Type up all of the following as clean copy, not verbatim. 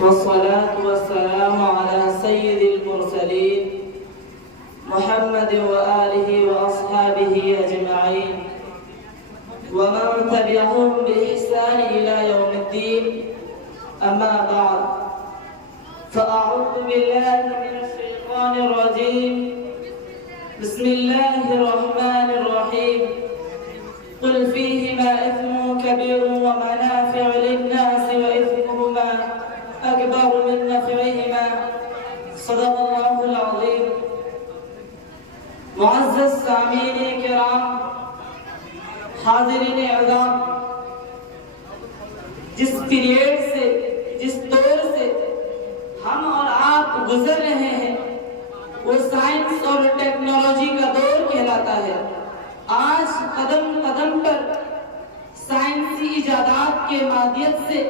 والصلاة والسلام على سيد المرسلين محمد وآله وأصحابه أجمعين ومن تبعهم بإحسان إلى يوم الدين. أما بعد، فأعوذ بالله من الشيطان الرجيم. بسم الله الرحمن الرحيم. قل فيهما إثم كبير ومنافع للناس وإثمهما أكبر من نفعهما. صدق الله العظيم. معزز سامعین کرام، حاضرین اعظام، جس پیریڈ سے، جس دور سے ہم اور آپ گزر رہے ہیں وہ سائنس اور ٹیکنالوجی کا دور کہلاتا ہے. آج قدم قدم پر سائنسی ایجادات کے مادیت سے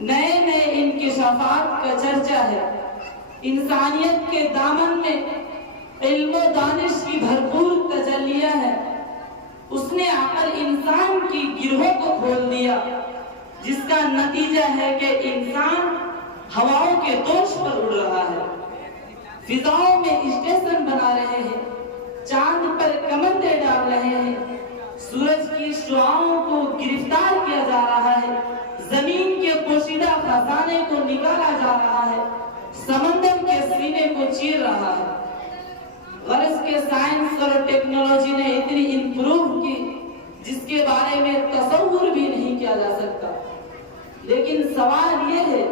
نئے نئے انکشافات کا چرچا ہے. انسانیت کے دامن میں علم و دانش کی بھرپور تجلیہ ہے. اس نے عقل انسان کی گرہوں کو کھول دیا، جس کا نتیجہ ہے کہ انسان ہواؤں کے دوش پر اڑ رہا ہے، فضاؤں میں اسٹیشن بنا رہے ہیں، چاند پر کمندیں ڈال رہے ہیں، سورج کی شعاعوں کو گرفتار کیا جا رہا ہے، زمین کے پوشیدہ خزانے کو نکالا جا رہا ہے، سمندر کے سینے کو چیر رہا ہے. غرض کے سائنس اور ٹیکنالوجی نے اتنی امپروو کی جس کے بارے میں تصور بھی نہیں کیا جا سکتا. لیکن سوال یہ ہے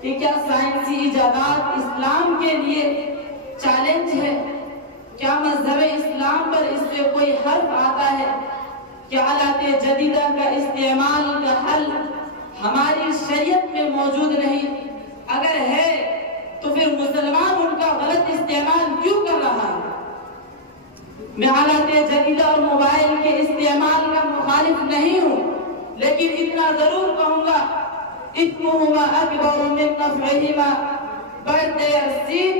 کہ کیا سائنسی ایجادات اسلام کے لیے چیلنج ہے؟ کیا مذہب اسلام پر اس سے کوئی حرف آتا ہے؟ کیا آلات جدیدہ کا استعمال کا حل ہماری شریعت میں موجود نہیں؟ اگر ہے تو پھر مسلمان ان کا غلط استعمال کیوں کر رہا ہے؟ میں آلات جدیدہ اور موبائل کے استعمال کا مخالف نہیں ہوں، لیکن اتنا ضرور کہوں گا اثمهما اکبر من نفعهما، but their sin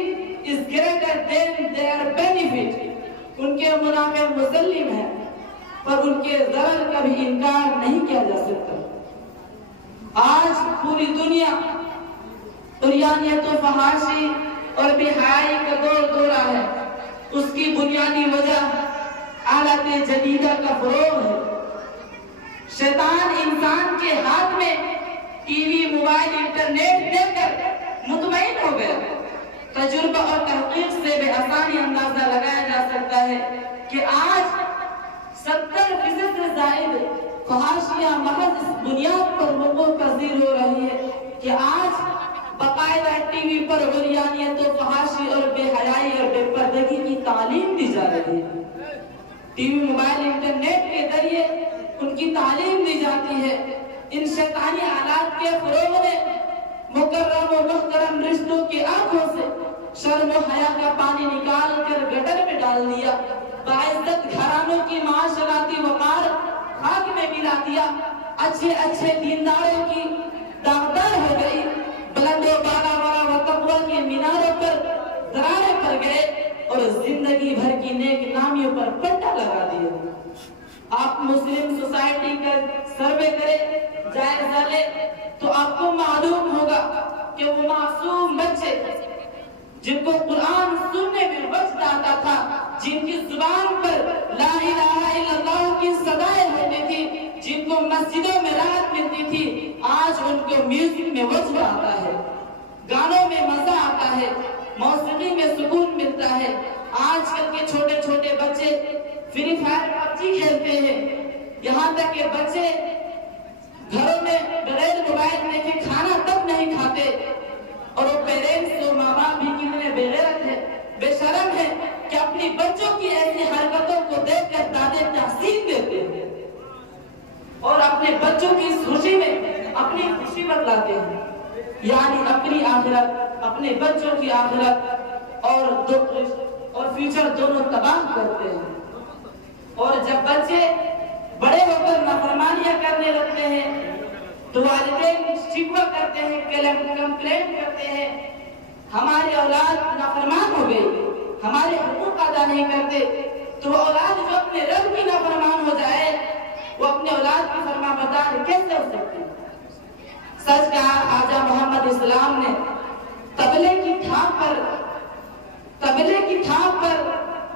is greater than their benefit. ان کے منافع مسلم ہے پر ان کے ضرر کا بھی انکار نہیں کیا جا سکتا. آج پوری دنیا عریانیت و فحاشی اور بہائی کا دور دورہ ہے. اس کی بنیادی وجہ آلات جدیدہ کا فروغ ہے. شیطان انسان کے ہاتھ میں ٹی وی، موبائل، انٹرنیٹ دے کر مطمئن ہو گیا. تجربہ اور تحقیق سے بے آسانی اندازہ لگایا جا سکتا ہے کہ آج 70% سے زائد فحاشیاں محض اس بنیاد پر وقوع پذیر ہو رہی ہے کہ آج باقاعدہ ٹی وی پر عریانیت و فحاشی اور بے حیائی اور بے پردگی کی تعلیم دی جا رہی ہے. ٹی وی، موبائل، انٹرنیٹ کے ذریعے ان کی تعلیم دی جاتی ہے. ان شیطانی آلات کے فروغ نے مکرم و محترم رشتوں کی آنکھوں سے شرم و حیا کا پانی نکال کر گٹر میں ڈال دیا. باعزت گھرانوں کی معاشراتی وقار خاک میں ملا دیا. اچھے دینداروں کی داغدار ہو گئی. بلند و بالا والا و تقوی کے میناروں پر درارے پڑ گئے اور زندگی بھر کی نیک نامیوں پر پٹا لگا دیا. آپ مسلم سوسائٹی کا سروے کریں، جائزہ لیں تو آپ کو معلوم ہوگا کہ وہ معصوم بچے جن کو قرآن سننے میں وجد آتا تھا، جن کی زبان پر لا الہ الا اللہ کی صدائیں ہوتی تھی، جن کو مسجدوں میں راحت ملتی تھی، آج ان کو میوزک میں وجد آتا ہے، گانوں میں مزہ آتا ہے، موسیقی میں سکون ملتا ہے. آج کل کے چھوٹے چھوٹے بچے فری فائر پبجی کھیلتے ہیں. یہاں تک کہ بچے گھروں میں بغیر موبائل دیکھے کھانا تک نہیں کھاتے. اور وہ پیرنٹس اور ماں باپ بھی کتنے بے غیرت ہیں، بے شرم ہیں کہ اپنی بچوں کی ایسی حرکتوں کو دیکھ کر دادے تحسین دیتے ہیں اور اپنے بچوں کی اس خوشی میں اپنی خوشی بتلاتے ہیں. یعنی اپنی آخرت، اپنے بچوں کی آخرت اور فیوچر دونوں تباہ کرتے ہیں. اور جب بچے بڑے ہو کر نافرمانیاں کرنے لگتے ہیں تو والدین شکوہ کرتے ہیں، کمپلین کرتے ہیں، ہماری اولاد نافرمان ہو گئی، ہمارے حقوق ادا نہیں کرتے. تو وہ اولاد جو اپنے رب کی نافرمان ہو جائے وہ اپنے اولاد کی فرما بردار کیسے ہو سکتی؟ سچ کہا خواجہ محمد اسلام السلام نے تبلے کی ٹھاپ پر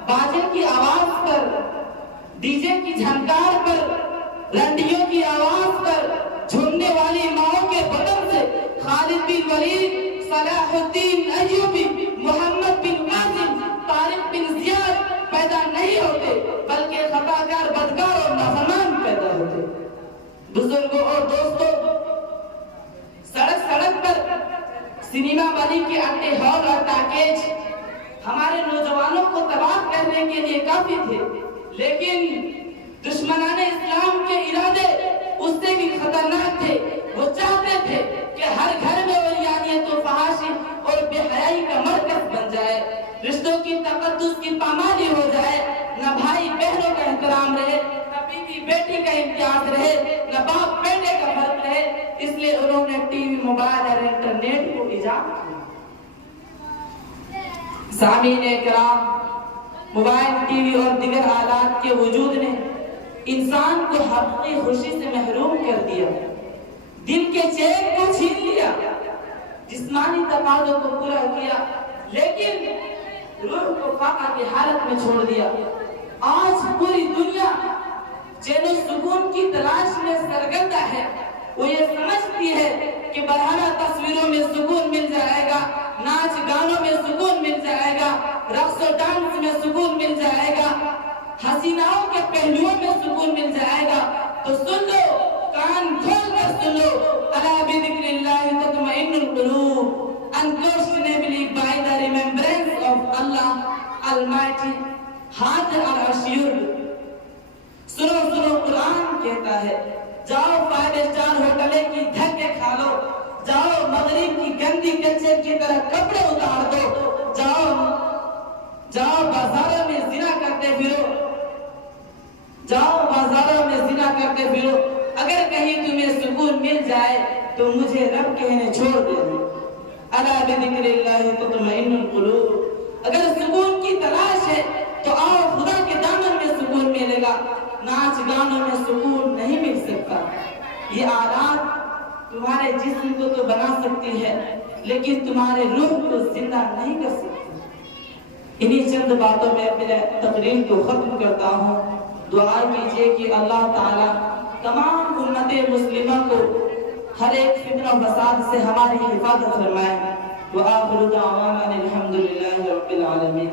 باجے کی آواز پر ڈی جے کی جھنکار پر رنڈیوں کی آواز پر جھومنے والی ماؤں کے بدن سے خالد بن ولید، صلاح الدین ایوبی، محمد بن قاسم، طارق بن زیاد پیدا نہیں ہوتے، بلکہ خطاکار، بدکار اور نافرمان پیدا ہوتے۔ بزرگوں اور دوستوں، سڑک پر سنیما بنی کے اڈے، ہال اور ٹاکیج ہمارے نوجوانوں کو تباہ کرنے کے لیے کافی تھے، لیکن دشمنان اسلام کے ارادے اس سے بھی خطرناک تھے۔ وہ چاہتے تھے کہ ہر گھر میں عریانیت و فحاشی اور بے حیائی کا مرکز بن جائے، رشتوں کی تقدس کی پامالی ہو جائے، نہ بھائی بہنوں کا احترام رہے، نہ بیوی بیٹی کا امتیاز رہے، نہ باپ بیٹے کا فرق رہے۔ اس لیے انہوں نے ٹی وی، موبائل اور انٹرنیٹ کو ایجاد کیا۔ سامعین کرام، موبائل، ٹی وی اور دیگر آلات کے وجود نے انسان کو حقیقی خوشی سے محروم کر دیا، دل کے چین کو چھین لیا، جسمانی تقاضوں کو پورا کیا، لیکن روح کو فاقہ کی حالت میں چھوڑ دیا۔ آج پوری دنیا چین و سکون کی تلاش میں سرگردہ ہے۔ وہ یہ سمجھتی ہے کہ برہنہ تصویروں میں سکون مل جائے گا، ناچ گانوں میں سکون مل جائے گا، رقص و ڈانس میں سکون مل جائے گا، حسیناؤں کے پہلوؤں میں سکون مل جائے گا۔ تو سن لو، کان کھول کر سن لو، الا بذکر اللہ تطمئن القلوب، unquestionably by the remembrance of Allah Almighty heart are assured۔ سنو سنو، قرآن کہتا ہے، جاؤ 5 اسٹار ہوٹلے کی دھکے کھا لو، جاؤ مغرب کی گندی کلچر کی طرح کپڑے اتار دو، جاؤ بازاروں میں زنا کرتے پھرو، اگر کہیں تمہیں سکون مل جائے تو مجھے رب کہنے چھوڑ دے دو۔ الا بذکر اللہ تطمئن القلوب۔ اگر سکون کی تلاش ہے تو آؤ، خدا کے دامن میں سکون ملے گا، ناچ گانوں میں سکون نہیں مل سکتا۔ یہ آلات تمہارے جسم کو تو بنا سکتی ہے، لیکن تمہارے روح کو زندہ نہیں کر سکتی۔ انہی چند باتوں میں اپنے تقریر کو ختم کرتا ہوں۔ دعا کیجئے کہ اللہ تعالیٰ تمام امت مسلمہ کو ہر ایک فتنہ و فساد سے ہماری حفاظت فرمائے۔ وآخر دعوانا الحمدللہ رب العالمین۔